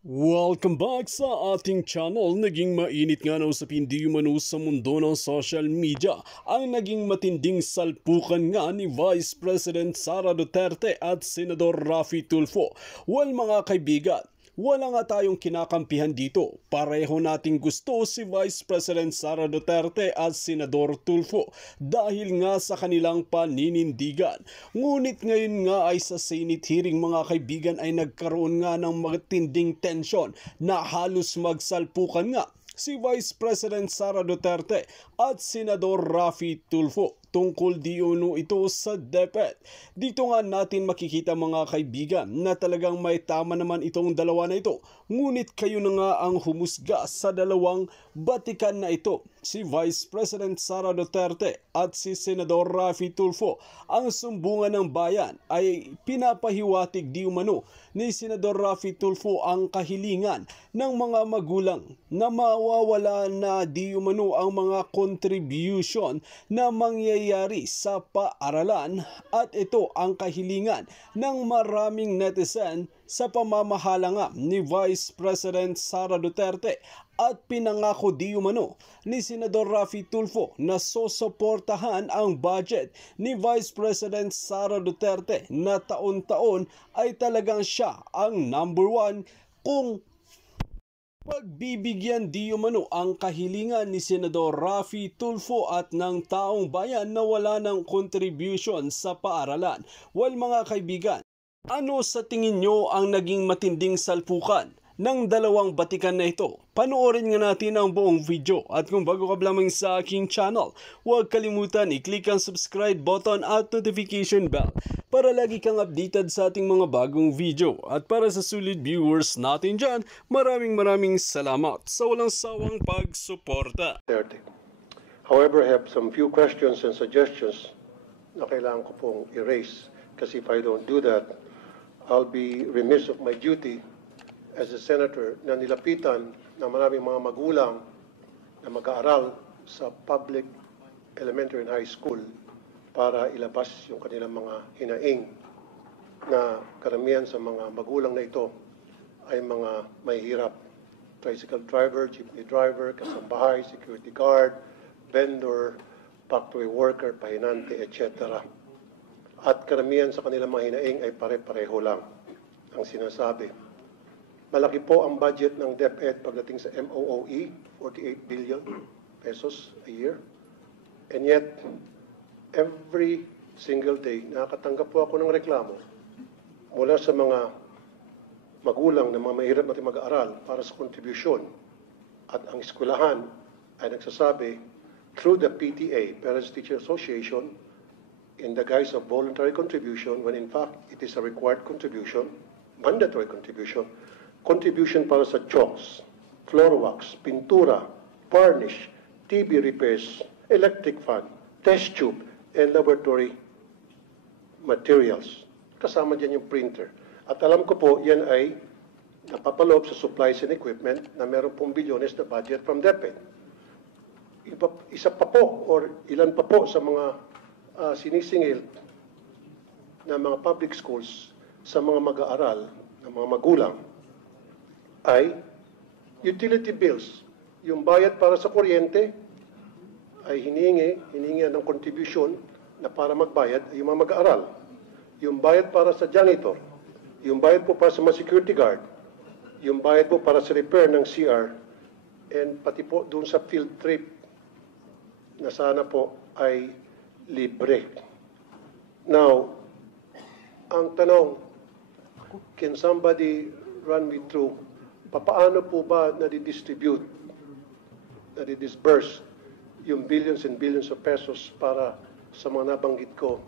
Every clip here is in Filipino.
Welcome back sa ating channel. Naging mainit nga na usapin di umano sa mundo ng social media ang naging matinding salpukan nga ni Vice President Sara Duterte at Senador Raffy Tulfo. Well mga kaibigan, wala nga tayong kinakampihan dito. Pareho nating gusto si Vice President Sara Duterte at Senador Tulfo dahil nga sa kanilang paninindigan. Ngunit ngayon nga ay sa Senate hearing mga kaibigan ay nagkaroon nga ng matinding tensyon na halos magsalpukan nga si Vice President Sara Duterte at Senador Raffy Tulfo tungkol di uno ito sa DepEd. Dito nga natin makikita mga kaibigan na talagang may tama naman itong dalawa na ito. Ngunit kayo na nga ang humusga sa dalawang batikan na ito. Si Vice President Sara Duterte at si Senador Raffy Tulfo. Ang sumbungan ng bayan ay pinapahiwatig di umano ni Senador Raffy Tulfo ang kahilingan ng mga magulang na mawawala na di umano ang mga contribution na mangyayari sa paaralan, at ito ang kahilingan ng maraming netizen sa pamamahala nga ni Vice President Sara Duterte, at pinangako di umano ni Senador Raffy Tulfo na sosuportahan ang budget ni Vice President Sara Duterte na taon-taon ay talagang siya ang number one kung pagbibigyan di umano ang kahilingan ni Senador Raffy Tulfo at ng taong bayan na wala ng contribution sa paaralan. Well mga kaibigan, ano sa tingin nyo ang naging matinding salpukan ng dalawang batikan na ito? Panoorin nga natin ang buong video, at kung bago ka lamang sa aking channel, huwag kalimutan i-click ang subscribe button at notification bell para lagi kang updated sa ating mga bagong video. At para sa solid viewers natin dyan, maraming salamat sa walang sawang pagsuporta. However, I have some few questions and suggestions na kailangan ko pong erase, kasi if I don't do that, I'll be remiss of my duty as a senator na nilapitan ng maraming mga magulang na mag-aaral sa public elementary and high school para ilabas yung kanilang mga hinaing, na karamihan sa mga magulang na ito ay mga mahihirap. Tricycle driver, jeepney driver, kasambahay, security guard, vendor, factory worker, pahinante, etc. At karamihan sa kanilang mga hinaing ay pare-pareho lang ang sinasabi. Malaki po ang budget ng DepEd pagdating sa MOOE, 48 billion pesos a year. And yet, every single day, nakakatanggap po ako ng reklamo mula sa mga magulang na mga mahirap natin mag-aaral para sa kontribusyon. At ang eskwelahan ay nagsasabi through the PTA, Parents Teacher Association, in the guise of voluntary contribution, when in fact it is a required contribution, mandatory contribution para sa chalks, floor wax, pintura, varnish, TV repairs, electric fan, test tube, and laboratory materials. Kasama dyan yung printer. At alam ko po, yan ay napapaloob sa supplies and equipment na meron pong bilyones na budget from DepEd. Isa pa po, or ilan pa po sa mga sinisingil na mga public schools sa mga mag-aaral, na mga magulang, ay utility bills. Yung bayad para sa kuryente ay hiningi ng contribution na para magbayad ay yung mga mag-aaral. Yung bayad para sa janitor, yung bayad po para sa mga security guard, yung bayad po para sa repair ng CR, and pati po doon sa field trip na sana po ay libre. Now, ang tanong, can somebody run me through paano po ba nadi-distribute, nadi-disburse yung billions and billions of pesos para sa mga nabanggit ko?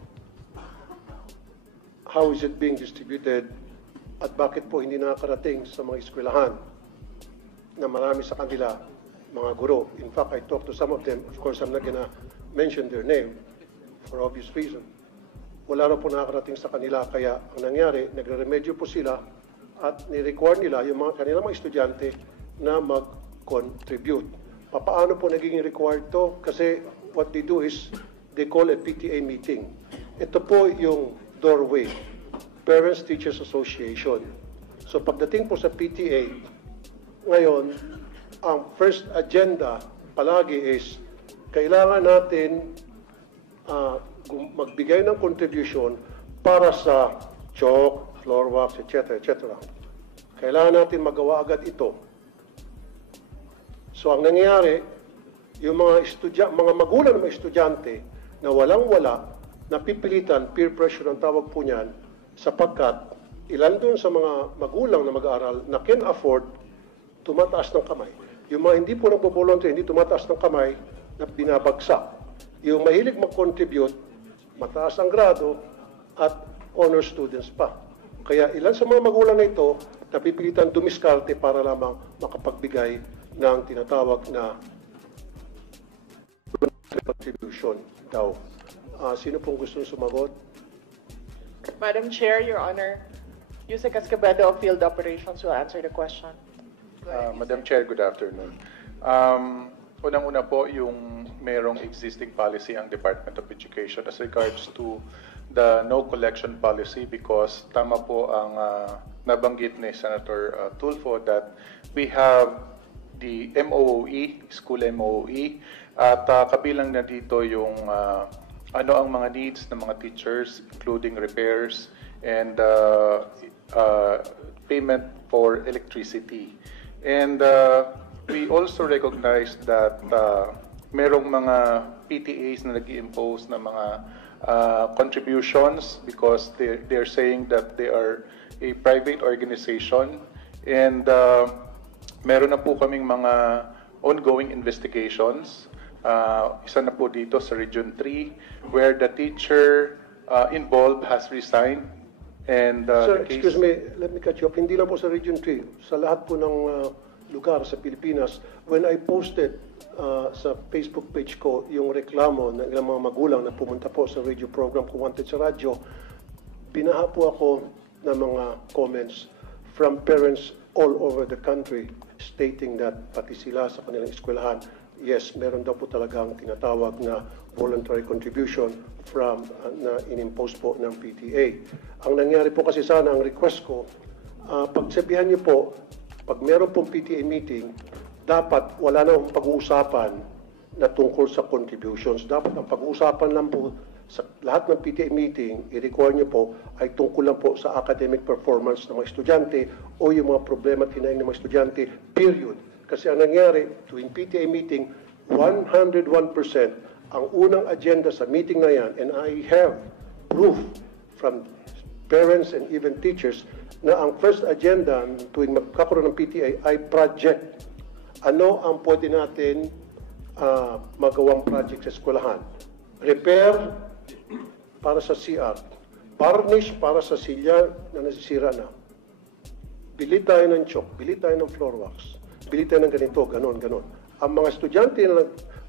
How is it being distributed? At bakit po hindi nakakarating sa mga eskwelahan na marami sa kanila mga guro? In fact, I talked to some of them. Of course, I'm not gonna mention their name for obvious reason. Wala na po nakakarating sa kanila, kaya ang nangyari, nagre-remedyo po sila at ni-require nila yung mga kanilang mga estudyante na mag-contribute. Paano po naging required to? Kasi what they do is they call a PTA meeting. Ito po yung doorway, Parents Teachers Association. So pagdating po sa PTA, ngayon, ang first agenda palagi is kailangan natin magbigay ng contribution para sa chalk, floor wax, etc. etc. Kailangan natin magawa agad ito. So ang nangyayari, yung mga magulang ng mga estudyante na walang-wala, napipilitan, peer pressure ang tawag po niyan, sapagkat ilan doon sa mga magulang na mag-aaral na can afford, tumataas ng kamay. Yung mga hindi po nagbo-volunteer, hindi tumataas ng kamay, na binabagsak. Yung mahilig mag-contribute, mataas ang grado at honor students pa. Kaya ilan sa mga magulang na ito, napipilitan dumiskarte para lamang makapagbigay ng tinatawag na contribution daw. Sino pong gustong sumagot? Madam Chair, Your Honor, Yusek Escobedo of Field Operations will answer the question. Madam Chair, good afternoon. Unang-una po yung merong existing policy ang Department of Education as regards to the no collection policy, because tama po ang nabanggit ni Senator Tulfo that we have the MOOE, school MOOE, at kabilang na dito yung ano ang mga needs ng mga teachers, including repairs and payment for electricity. And we also recognize that merong mga PTAs na nag-i-impose na mga contributions because they're saying that they are a private organization, and meron na po kaming mga ongoing investigations. Isa na po dito sa Region 3 where the teacher involved has resigned. And Sir, excuse me, let me cut you off. Hindi lang po sa Region 3, sa lahat po ng lugar sa Pilipinas, when I posted sa Facebook page ko yung reklamo ng ilang mga magulang na pumunta po sa radio program ko Wanted sa radyo, binaha po ako ng mga comments from parents all over the country stating that pati sila sa kanilang eskwelahan, yes, meron daw po talagang tinatawag na voluntary contribution from na inimpose po ng PTA. Ang nangyari po kasi sana, ang request ko, pagsabihan niyo po, pag meron pong PTA meeting, dapat wala na pag-uusapan na tungkol sa contributions. Dapat ang pag-uusapan lang po sa lahat ng PTA meeting, i-require niyo po, ay tungkol lang po sa academic performance ng mga estudyante o yung mga problema at hinaing ng mga estudyante, period. Kasi ang nangyari, tuwing PTA meeting, 101% ang unang agenda sa meeting na yan, and I have proof from parents and even teachers na ang first agenda tuwing magkakaroon ng PTA ay project. Ano ang pwede natin magawang project sa eskwelahan? Repair para sa CR. Varnish para sa silya na nasisira na. Bili tayo ng chalk, bili tayo ng floor wax, bili tayo ng ganito, ganon, ganon. Ang mga estudyante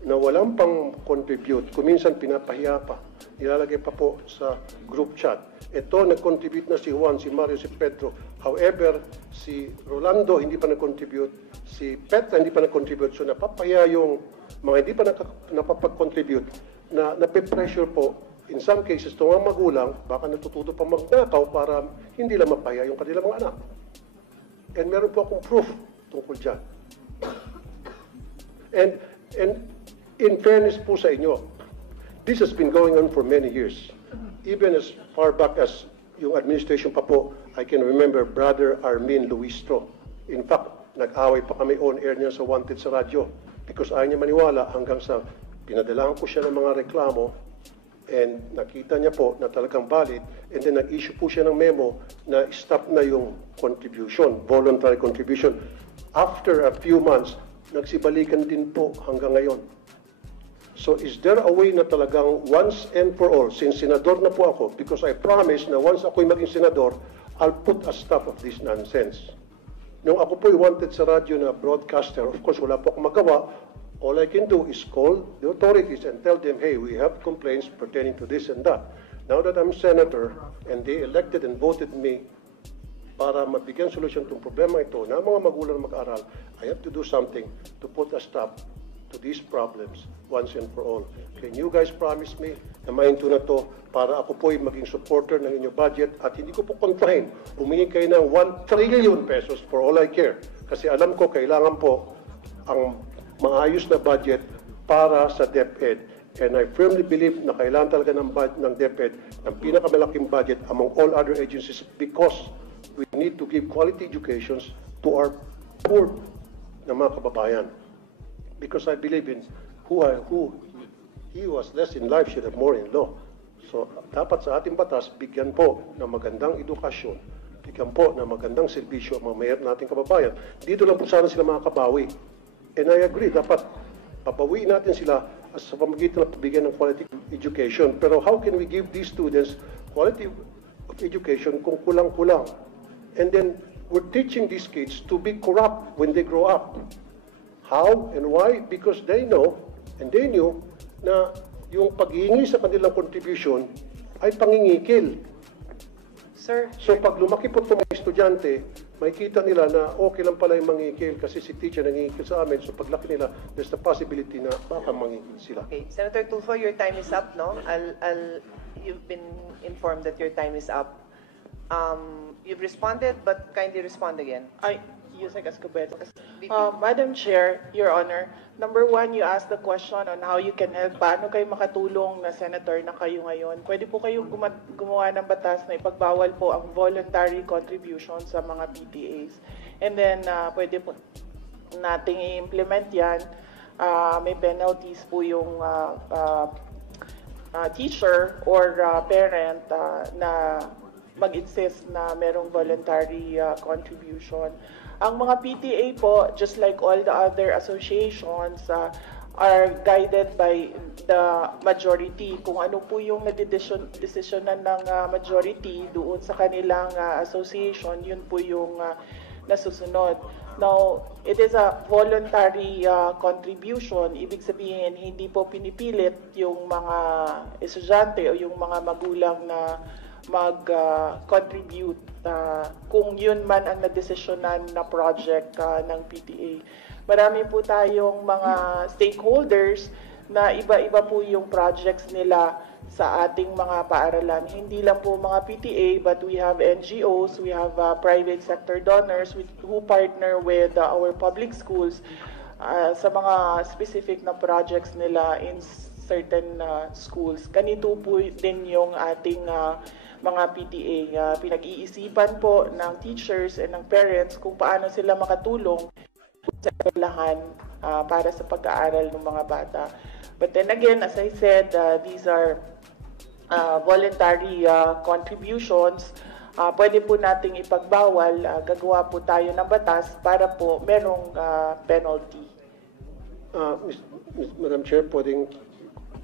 na walang pang contribute, kuminsan pinapahiya pa, nilalagay pa po sa group chat. Ito, nag-contribute na si Juan, si Mario, si Pedro. However, si Rolando hindi pa nag-contribute, si Petra hindi pa nag-contribute. So napapahiya yung mga hindi pa napapag-contribute na nape-pressure po. In some cases, itong mga magulang, baka natututo pa magnakaw para hindi lang mapahiya yung kanilang mga anak. And meron po akong proof tungkol dyan. And in fairness po sa inyo, this has been going on for many years. Even as far back as yung administration pa po, I can remember Brother Armin Luistro. In fact, nag-away pa kami on air niya sa Wanted sa radyo because ayaw niya maniwala hanggang sa pinadalahan ko siya ng mga reklamo and nakita niya po na talagang valid, and then nag-issue po siya ng memo na stop na yung contribution, voluntary contribution. After a few months, nagsibalikan din po hanggang ngayon. So is there a way na talagang once and for all, since senador na po ako, because I promise na once ako'y maging senador, I'll put a stop of this nonsense. Nung ako po'y wanted sa radyo na broadcaster, of course wala po akong magawa. All I can do is call the authorities and tell them, hey, we have complaints pertaining to this and that. Now that I'm senator and they elected and voted me para mabigyan solusyon itong problema ito na mga magulang mag-aral, I have to do something to put a stop to these problems once and for all. Can you guys promise me na mainto na to para ako po'y maging supporter ng inyong budget at hindi ko po kontrahin. Humingi kayo ng 1 trillion pesos for all I care. Kasi alam ko kailangan po ang maayos na budget para sa DepEd. And I firmly believe na kailangan talaga ng DepEd ng pinakamalaking budget among all other agencies because we need to give quality educations to our poor na mga kababayan. Because I believe in who he was less in life should have more in law. So dapat sa ating batas, bigyan po ng magandang edukasyon, bigyan po ng magandang serbisyo ang mga mahirap nating kababayan. Dito lang po sana sila makakabawi. And I agree, dapat papawiin natin sila sa pamamagitan ng pagbigyan ng quality education. Pero how can we give these students quality of education kung kulang-kulang? And then we're teaching these kids to be corrupt when they grow up. How and why? Because they know and they knew na yung paghihingi sa kanilang contribution ay pangingikil. Sir, So pag lumaki po itong mga estudyante, makikita nila na okay lang pala yung mangingikil kasi si teacher nangingikil sa amin. So paglaki nila, there's the possibility na baka mangingikil sila. Okay, Senator Tulfo, your time is up, no? You've been informed that your time is up. You've responded, but kindly respond again. Yusek Escobedo. Madam Chair, Your Honor, number one, you asked the question on how you can help. Paano kayo makatulong na senator na kayo ngayon? Pwede po kayong gumawa ng batas na ipagbawal po ang voluntary contribution sa mga PTAs. And then, pwede po nating i-implement yan. May penalties po yung teacher or parent na mag-insist na merong voluntary contribution. Ang mga PTA po, just like all the other associations, are guided by the majority. Kung ano po yung nadedesisyonan ng majority doon sa kanilang association, yun po yung nasusunod. Now, it is a voluntary contribution. Ibig sabihin, hindi po pinipilit yung mga estudyante o yung mga magulang na mag-contribute kung yun man ang nadesisyonan na project ng PTA. Marami po tayong mga stakeholders na iba-iba po yung projects nila sa ating mga paaralan. Hindi lang po mga PTA, but we have NGOs, we have private sector donors who partner with our public schools sa mga specific na projects nila in certain schools. Ganito po din yung ating mga PTA. Pinag-iisipan po ng teachers and ng parents kung paano sila makatulong sa eskwelahan para sa pag-aaral ng mga bata. But then again, as I said, these are voluntary contributions. Pwede po nating ipagbawal, gagawa po tayo ng batas para po merong penalty. Madam Chair, pwedeng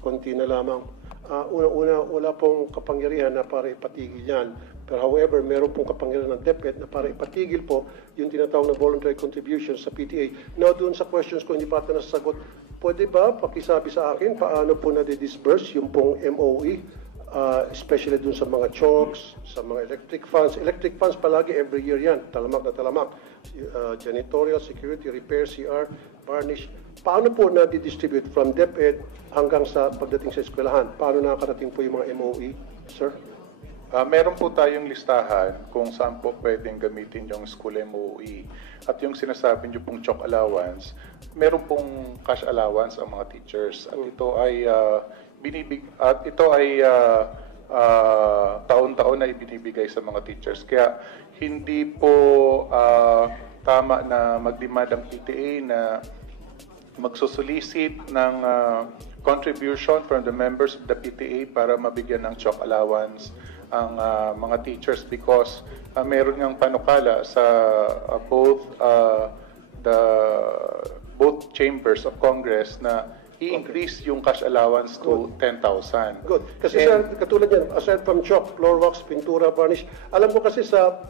konti na lamang. Una, wala pong kapangyarihan na para ipatigil yan. Pero however, meron pong kapangyarihan ng DepEd na para ipatigil po yung tinatawag na voluntary contributions sa PTA. Now, doon sa questions ko, hindi pa ito nasasagot. Pwede ba pakisabi sa akin paano po na-disburse yung pong MOE, especially doon sa mga chalks, sa mga electric funds. Electric funds palagi every year yan, talamak na talamak. Janitorial, security, repair, CR, varnish. Paano po na-distribute from DepEd hanggang sa pagdating sa eskwelahan? Paano nakakarating po yung mga MOE, sir? Meron po tayong listahan kung saan po pwedeng gamitin yung school MOE. At yung sinasabi niyo pong chalk allowance, meron pong cash allowance ang mga teachers. At ito ay taon-taon na ibinibigay sa mga teachers. Kaya hindi po tama na mag-demand ang PTA na magsusolicit ng contribution from the members of the PTA para mabigyan ng chalk allowance ang mga teachers because meron ngang panukala sa both chambers of Congress na i-increase yung cash allowance to 10,000. Good. Kasi sir, katulad yan, aside from chalk, floor wax, pintura, varnish, alam ko kasi sa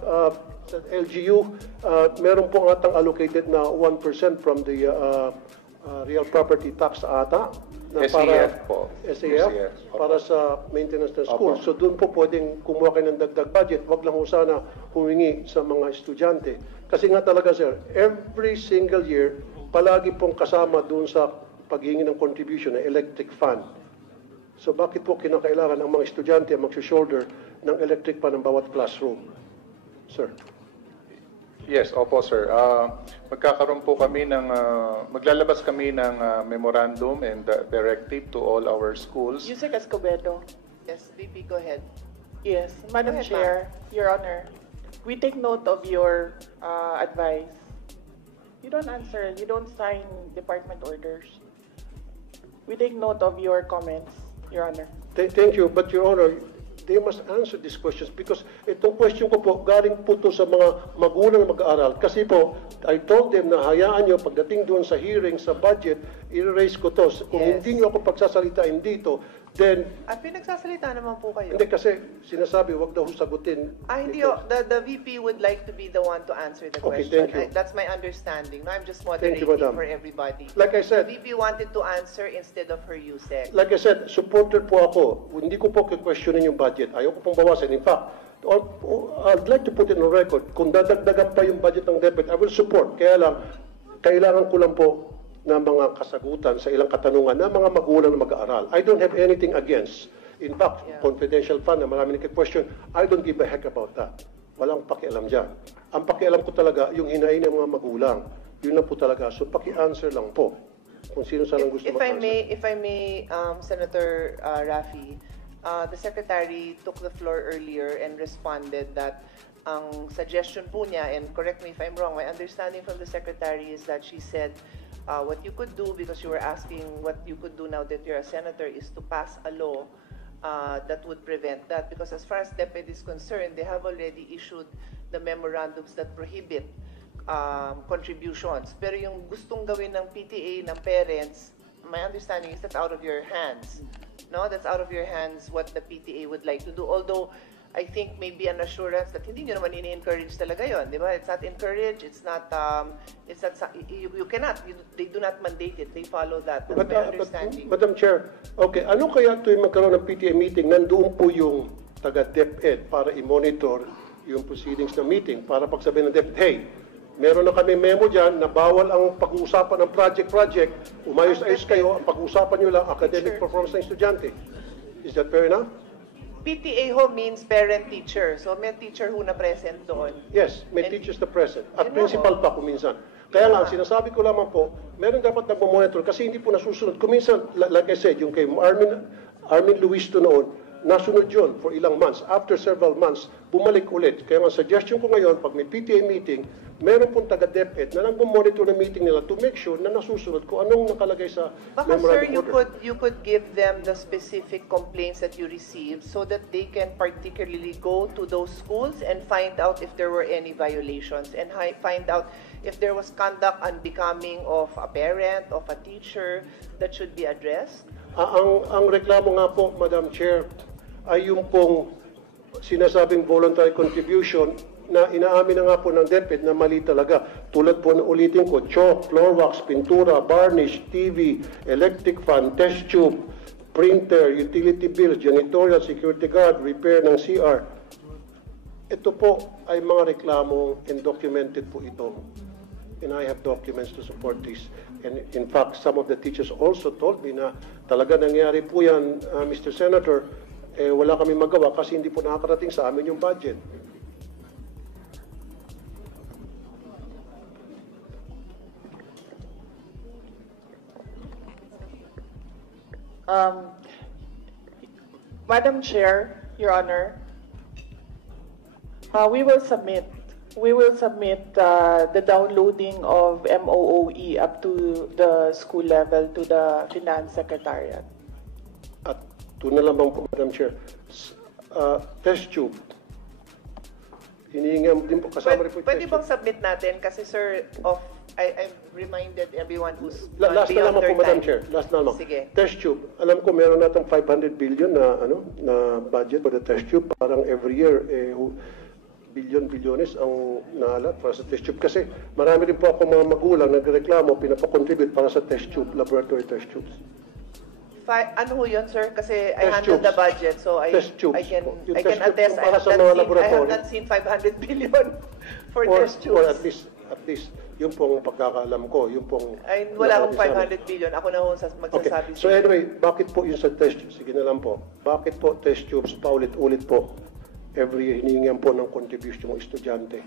LGU, meron pong atang allocated na 1% from the real property tax ata. Na SAF po. SAF, para sa maintenance ng school. So doon po pwedeng kumuha kayo ng dagdag budget. Wag lang ho sana humingi sa mga estudyante. Kasi nga talaga sir, every single year, palagi pong kasama doon sa paghingi ng contribution ng electric fund. So bakit po kinakailangan ang mga estudyante mag-shoulder ng electric pan ng bawat classroom? Sir. Yes, opo sir. Magkakaroon po kami ng, maglalabas kami ng memorandum and directive to all our schools. Yusek Escobedo. Yes, VP, go ahead. Yes, Madam Go ahead, Chair, Your Honor, we take note of your advice. You don't answer, you don't sign department orders. We take note of your comments, Your Honor. Thank you, but Your Honor, they must answer these questions because itong question ko po, galing po to sa mga magulang na mag-aaral. Kasi po, I told them na hayaan nyo pagdating doon sa hearing, sa budget, i-raise ko to. Kung Yes. hindi nyo ako pagsasalitain dito, then, At pinagsasalita naman po kayo. hindi kasi sinasabi, wag daw sagutin. Hindi ho. The VP would like to be the one to answer the Okay, question. thank you. That's my understanding. No, I'm just Thank you, moderating Madam. for everybody. Like I said, The VP wanted to answer instead of her USEC. Like I said, supporter po ako. Hindi ko po questionin yung budget. Ayaw ko pong bawasan. In fact, I'd like to put it on record, kung dadagdagan pa yung budget ng DepEd, I will support. Kaya lang, kailangan ko lang po ng mga kasagutan sa ilang katanungan ng mga magulang na mag-aaral. I don't have anything against. In fact, Yeah. confidential fund na marami nagka-question, I don't give a heck about that. Walang pakialam dyan. Ang pakialam ko talaga, yung hinahin ng mga magulang. Yun lang po talaga. So, paki-answer lang po. Kung sino sanang gusto If mag-answer. I may, Senator Rafi, the Secretary took the floor earlier and responded that ang suggestion po niya, and correct me if I'm wrong, my understanding from the Secretary is that she said what you could do, because you were asking what you could do now that you're a senator, is to pass a law that would prevent that. Because as far as DepEd is concerned, they have already issued the memorandums that prohibit contributions. Pero yung gustong gawin ng PTA, ng parents, my understanding is that's out of your hands. No, that's out of your hands what the PTA would like to do. Although, I think maybe an assurance that hindi nyo naman ini-encourage talaga yon, di ba? It's not encouraged, it's not, you cannot, they do not mandate it, they follow that. That's my understanding. Madam Chair, okay, ano kaya tuwing magkaroon ng PTA meeting, nandoon po yung taga-DepEd para i-monitor yung proceedings ng meeting, para pagsabihin ng DepEd, hey, meron na kami memo dyan na bawal ang pag-uusapan ng project, umayos-ayos kayo, ang pag-uusapan nyo lang academic performance ng estudyante. Is that fair enough? PTA ho means parent-teacher. So may teacher ho na present doon. Yes, may And- teachers na present. At Yun principal ako. pa kuminsan. Kaya nga, sinasabi ko lamang po, meron dapat nagmamonitor kasi hindi po nasusunod. Kuminsan, like I said, yung kay Armin Luisto noon, nasunod yun for ilang months. After several months, bumalik ulit. Kaya nga, suggestion ko ngayon, pag may PTA meeting, meron pong taga-DepEd na nagmamonitor ng meeting nila to make sure na nasusunod kung anong nakalagay sa Baka sir, memorandum order. you could give them the specific complaints that you received so that they can particularly go to those schools and find out if there were any violations and find out if there was conduct unbecoming of a parent, of a teacher that should be addressed. Ang reklamo nga po, Madam Chair, ay yung pong sinasabing voluntary contribution na inaamin na nga po ng DepEd na mali talaga. Tulad po na ulitin ko, chalk, floor wax, pintura, varnish, TV, electric fan, test tube, printer, utility bills, janitorial, security guard, repair ng CR. Ito po ay mga reklamo and documented po ito. And I have documents to support this. And in fact, some of the teachers also told me na talaga nangyari po yan, Mr. Senator, wala kami magawa kasi hindi po nakakarating sa amin yung budget. Madam Chair, Your Honor, we will submit the downloading of MOOE up to the school level to the Finance Secretariat. At doon na lamang po, Madam Chair, test tube. Hinihingi din po, kasama rin po yung Pwede test bang tube. submit natin? Kasi sir, I've reminded everyone who's Last na beyond lamang their po, Madam time. Chair. Last na lamang. Sige. Test tube. Alam ko meron natang 500 billion na budget for the test tube. Parang every year, bilyones ang naalat para sa test tube. Kasi marami rin po ako mga magulang nagreklamo, pinapakontribute para sa test tube, laboratory test tubes. Ano ho yun, sir? Kasi I Test handle tubes. the budget, so Test tubes I can po. Yung I can test tube attest. po para sa mga I have laboratory. not seen 500 billion for Or test tubes. at least Yun pong pagkakaalam ko, yun pong... Ay, wala akong nasabi sa amin. 500 billion. Ako na ho magsasabi Okay. So anyway, bakit po yung sa test tubes? Sige na lang po. Bakit po test tubes paulit-ulit po? Every year hinihingan po ng contribution ng estudyante.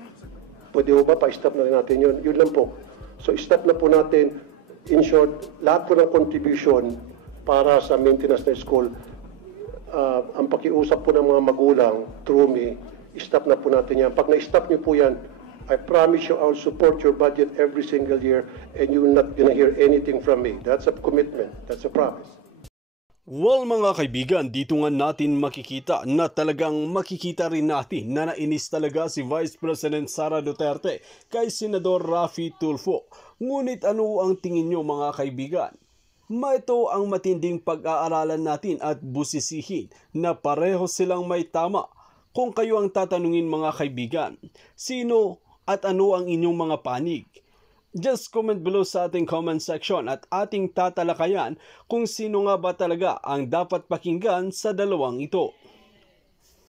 Pwede po ba pa-stop na rin natin yun? Yun lang po. So stop na po natin. In short, lahat po ng contribution para sa maintenance ng school, ang pakiusap po ng mga magulang through me, stop na po natin yan. Pag na-stop niyo po yan, I promise you I'll support your budget every single year and you will not gonna hear anything from me. That's a commitment. That's a promise. Well mga kaibigan, dito nga natin makikita na talagang makikita rin natin na nainis talaga si Vice President Sara Duterte kay Senador Raffy Tulfo. Ngunit ano ang tingin nyo mga kaibigan? Ito ang matinding pag-aaralan natin at busisihin na pareho silang may tama. Kung kayo ang tatanungin mga kaibigan, sino at ano ang inyong mga panig? Just comment below sa ating comment section at ating tatalakayan kung sino nga ba talaga ang dapat pakinggan sa dalawang ito.